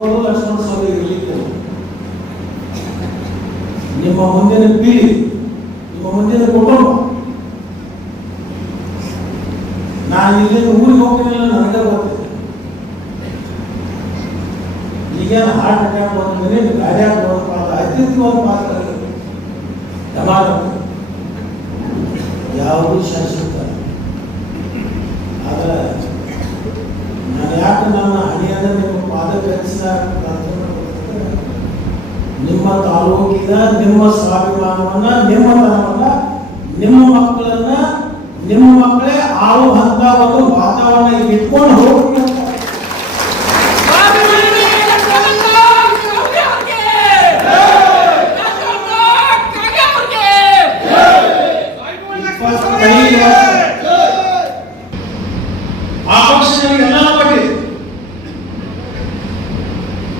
ಲಕ್ಷ್ಮಣ ಸ್ವಾಮಿ ಇರಲಿಕ್ಕೆ ನಿಮ್ಮ ಮುಂದಿನ ಪೀಳಿ, ನಿಮ್ಮ ಮುಂದಿನ ಕುಟುಂಬ. ನಾನು ಇಲ್ಲಿಂದ ಊರಿಗೆ ಹೋಗ್ತೀನಿಲ್ಲ, ನನಗೆ ಗೊತ್ತಿದೆ. ಈಗೇನು ಹಾರ್ಟ್ ಅಟ್ಯಾಕ್ ಒಂದು ಮಿನಿಟ್ ಗಾಡಿಯಾಗ ಬರೋದು ಅತ್ಯುತ್ತಮವಾದ ಪಾತ್ರ ಯಾವಾಗ ಯಾವುದು ಶಾಶ್ವತ. ಆದರೆ ನಾನು ಯಾಕೆ ನನ್ನ ಹಣಿಯಾದ ನಿಮ್ಮ ಪಾದ ಕಲಿಸಿದ ನಿಮ್ಮ ತಾಲೂಕಿನ ನಿಮ್ಮ ಸ್ವಾಭಿಮಾನವನ್ನ, ನಿಮ್ಮ ತನವನ್ನ, ನಿಮ್ಮ ಮಕ್ಕಳನ್ನ, ನಿಮ್ಮ ಮಕ್ಕಳೇ ಆಳುವಂತ ಒಂದು ವಾತಾವರಣ ಇಟ್ಕೊಂಡು ಹೋಗ್ಬೇಕು. ಆ ಪಕ್ಷದಲ್ಲಿ ಎಲ್ಲ ಬಗ್ಗೆ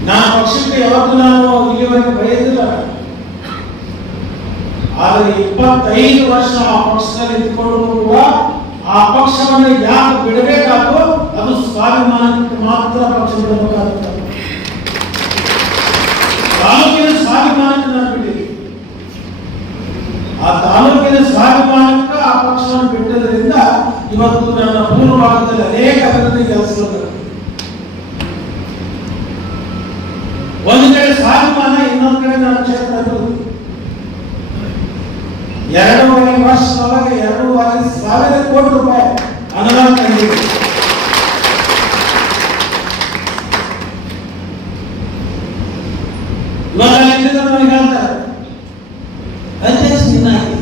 ನಾನು ಪಕ್ಷಕ್ಕೆ ಯಾವತ್ತೂ ನಾನು ಇಲ್ಲಿವರೆಗೆ ಬರೆಯುವುದಿಲ್ಲ. ಆದರೆ 25 ವರ್ಷ ಆ ಪಕ್ಷದಲ್ಲಿ ಇದ್ದುಕೊಂಡು ಕೂಡ ಆ ಪಕ್ಷವನ್ನು ಯಾಕೆ ಬಿಡಬೇಕಾದೋ ಅದು ಸ್ವಾಭಿಮಾನಕ್ಕೆ ಮಾತ್ರ ಪಕ್ಷ ಬಿಡಬೇಕಾಗುತ್ತದೆ. ತಾಲೂಕಿನ ಸ್ವಾಭಿಮಾನಕ್ಕೆ ನಾನು ಬಿಟ್ಟಿದ್ದೆ. ಆ ತಾಲೂಕಿನ ಸ್ವಾಭಿಮಾನಕ್ಕೆ ಆ ಪಕ್ಷವನ್ನು ಬಿಟ್ಟದ್ರಿಂದ ಇವತ್ತು ನನ್ನ ಪೂರ್ವ ಭಾಗದಲ್ಲಿ ಅನೇಕ ಅಭಿವೃದ್ಧಿ ಕೆಲಸಗಳು. ಒಂದು ಕಡೆ ಸ್ವಾಭಿಮಾನ, ಇನ್ನೊಂದು ಕಡೆ ನನ್ನ ಕ್ಷೇತ್ರ ಅಭಿವೃದ್ಧಿ. 2.5 ವರ್ಷದೊಳಗೆ 2,500 ಕೋಟಿ ರೂಪಾಯಿ ಅನುದಾನ ತಂದಿದೆ. ಇವಾಗ ಇಲ್ಲಿಂದ ನನಗೆ ಹೇಳ್ತಾರೆ, ಅಧ್ಯಕ್ಷ ನೀನಾಗಿ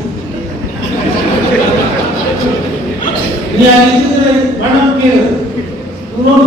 ನೀ ಆಗಿದ್ರೆ ಬಣ್ಣ ಕೇಳಿದ್ರು ನೋಡಿ